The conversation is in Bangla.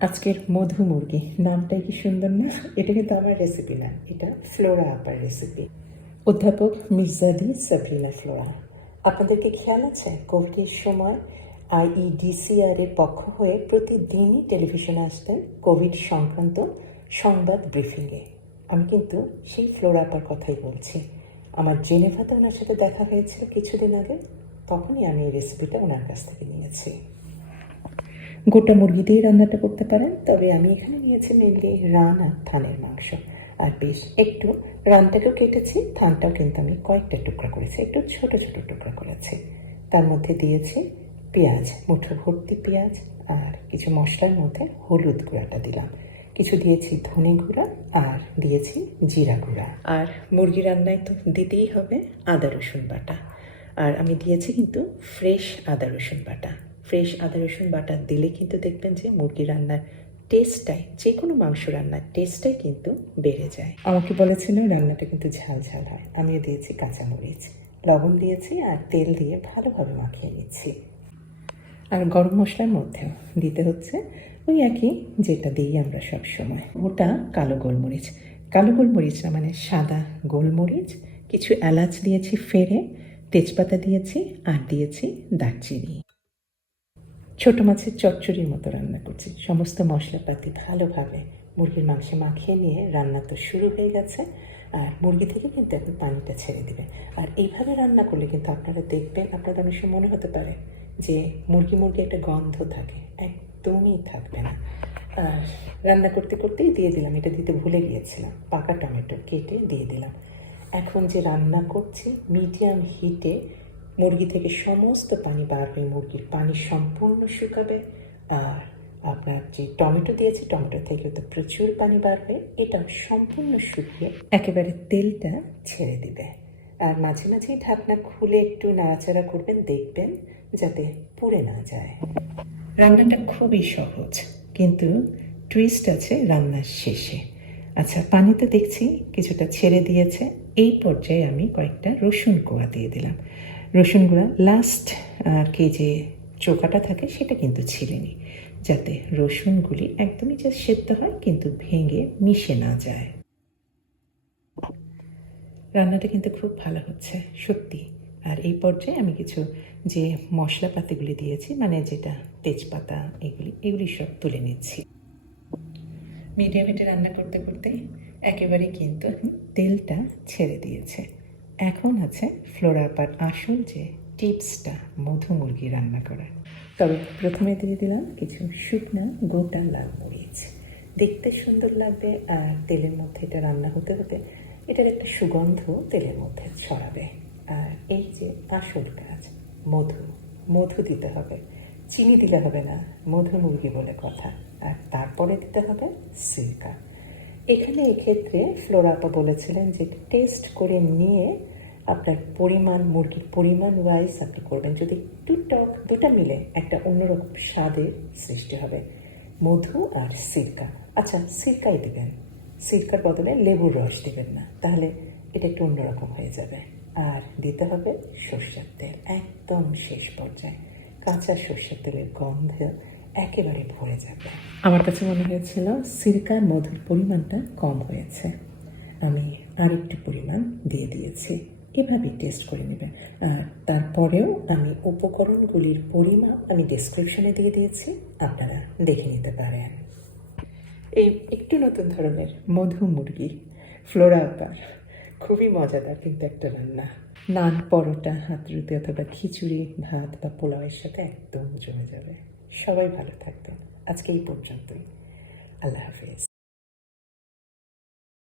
আজকের মধু মুরগি। নামটাই কি সুন্দর না? এটা কিন্তু আমার রেসিপি না। এটা ফ্লোরা আপার রেসিপি অধ্যাপক মির্জাদি সাবরিনা ফ্লোরা। আপনাদেরকে খেয়াল আছে? কোভিডের সময় আইইডিসিআর এর পক্ষ হয়ে প্রতিদিনই টেলিভিশনে আসতেন কোভিড সংক্রান্ত সংবাদ ব্রিফিংয়ে। আমি কিন্তু সেই ফ্লোরা আপার কথাই বলছি। আমার জেনেভাতে ওনার সাথে দেখা হয়েছিল কিছুদিন আগে। তখনই আমি এই রেসিপিটা ওনার কাছ থেকে নিয়েছি। গোটা মুরগি দিয়ে রান্নাটা করতে পারেন। তবে আমি এখানে নিয়েছি মেনলি রান আর থানের মাংস। আর বেশ একটু রানটাকেও কেটেছি থানটাও কিন্তু আমি কয়েকটা টুকরা করেছি, একটু ছোট ছোট টুকরা করেছি। তার মধ্যে দিয়েছি পেঁয়াজ মুঠো ভর্তি পেঁয়াজ আর কিছু মশলার মধ্যে হলুদ গুঁড়াটা দিলাম। কিছু দিয়েছি ধনে গুঁড়া আর দিয়েছি জিরা গুঁড়া। আর মুরগি রান্নায় তো দিতেই হবে আদা রসুন বাটা। আর আমি দিয়েছি কিন্তু ফ্রেশ আদা রসুন বাটা। ফ্রেশ আদা, রসুন বাটা দিলে কিন্তু দেখবেন যে মুরগি রান্নার টেস্টটাই যে কোনো মাংস রান্নার টেস্টটাই কিন্তু বেড়ে যায়। আমাকে বলেছিল রান্নাটা কিন্তু ঝাল ঝাল হয়, আমিও দিয়েছি কাঁচামরিচ। লবণ দিয়েছি আর তেল দিয়ে ভালোভাবে মাখিয়ে নিচ্ছি। আর গরম মশলার মধ্যেও দিতে হচ্ছে ওই একই যেটা দিই আমরা সব সময়। ওটা কালো গোলমরিচ। কালো গোলমরিচ না মানে সাদা গোলমরিচ, কিছু এলাচ দিয়েছি, ফেরে তেজপাতা দিয়েছি আর দিয়েছি দারচিনি। ছোট মাছের চচ্চড়ির মতো রান্না করছি। সমস্ত মশলাপাতি ভালোভাবে মুরগির মাংসে মাখিয়ে নিয়ে রান্না তো শুরু হয়ে গেছে আর মুরগি থেকে কিন্তু এখন পানিটা ছেড়ে দিবে। আর এইভাবে রান্না করলে কিন্তু আপনারা দেখবেন, আপনাদের সময় মনে হতে পারে যে মুরগি মুরগি একটা গন্ধ থাকে, একদমই থাকবে না। আর রান্না করতে করতেই দিয়ে দিলাম, এটা দিতে ভুলে গিয়েছিলাম, পাকা টমেটো কেটে দিয়ে দিলাম। এখন যে রান্না করছি মিডিয়াম হিটে মুরগি থেকে সমস্ত পানি বার হয়ে মুরগির পানি সম্পূর্ণ শুকাবে। আর আপনার যে টমেটো দিয়েছি, টমেটো থেকে তো প্রচুর পানি বার হয়ে এটা সম্পূর্ণ শুকিয়ে একেবারে তেলটা ছেড়ে দিবে। আর মাঝে মাঝে ঢাকনা খুলে একটু নাড়াচাড়া করবেন, দেখবেন যাতে পুড়ে না যায়। রান্নাটা খুবই সহজ, কিন্তু টুইস্ট আছে রান্নার শেষে। আচ্ছা পানি তো দেখছি কিছুটা ছেড়ে দিয়েছে। এই পর্যায়ে আমি কয়েকটা রসুন কোয়া দিয়ে দিলাম। রসুন গুঁড়া লাস্ট কি যে চোকাটা থাকে সেটা কিন্তু ছিলেনি যাতে রসুনগুলি একদমই যা সেদ্ধ হয় কিন্তু ভেঙে মিশে না যায়। রান্নাটা কিন্তু খুব ভালো হচ্ছে, সত্যি। আর এই পর্যায়ে আমি কিছু যে মশলাপাতিগুলি দিয়েছি মানে যেটা তেজপাতা, এগুলি এগুলি সব তুলে নিচ্ছি। মিডিয়াম হিটে রান্না করতে করতে একেবারে কিন্তু তেলটা ছেড়ে দিয়েছে। এখন আছে ফ্লোরাপার আসল যে টিপসটা মধু মুরগি রান্না করার। তবে প্রথমে দিয়ে দিলাম কিছু শুকনা গোটা লাল মরিচ। দেখতে সুন্দর লাগবে আর তেলের মধ্যে এটা রান্না হতে হতে এটার একটা সুগন্ধ তেলের মধ্যে ছড়াবে। আর এই যে আসল কাজ, মধু মধু দিতে হবে। চিনি দিলে হবে না, মধু মুরগি বলে কথা। আর তারপরে দিতে হবে সিরকা এখানে এক্ষেত্রে ফ্লোরাপা বলেছিলেন যে টেস্ট করে নিয়ে আপনার পরিমাণ, মুরগির পরিমাণ ওয়াইজ আপনি করবেন। যদি একটু টক দুটা মিলে একটা অন্যরকম স্বাদের সৃষ্টি হবে। মধু আর সিরকা। আচ্ছা সিরকাই দিবেন। সিরকার বদলে লেবুর রস দেবেন না। তাহলে এটা একটু অন্যরকম হয়ে যাবে। আর দিতে হবে সর্ষের তেল। একদম শেষ পর্যায়ে। কাঁচা সর্ষের তেলের গন্ধ একেবারে ভরে যাবে। আমার কাছে মনে হয়েছিল সিরকার মধুর পরিমাণটা কম হয়েছে। আমি আরেকটু পরিমাণ দিয়ে দিয়েছি। এভাবেই টেস্ট করে নেবেন আর তারপরেও আমি উপকরণগুলির পরিমাপ আমি ডেসক্রিপশনে দিয়ে দিয়েছি। আপনারা দেখে নিতে পারেন। এই একটু নতুন ধরনের মধু মুরগি, ফ্লোরা খুবই মজাদার কিন্তু একটা রান্না। নান, পরোটা, হাত রুটি অথবা খিচুড়ি, ভাত বা পোলাওয়ের সাথে একদম জমে যাবে। সবাই ভালো থাকবেন। আজকে এই পর্যন্তই। আল্লাহ হাফিজ।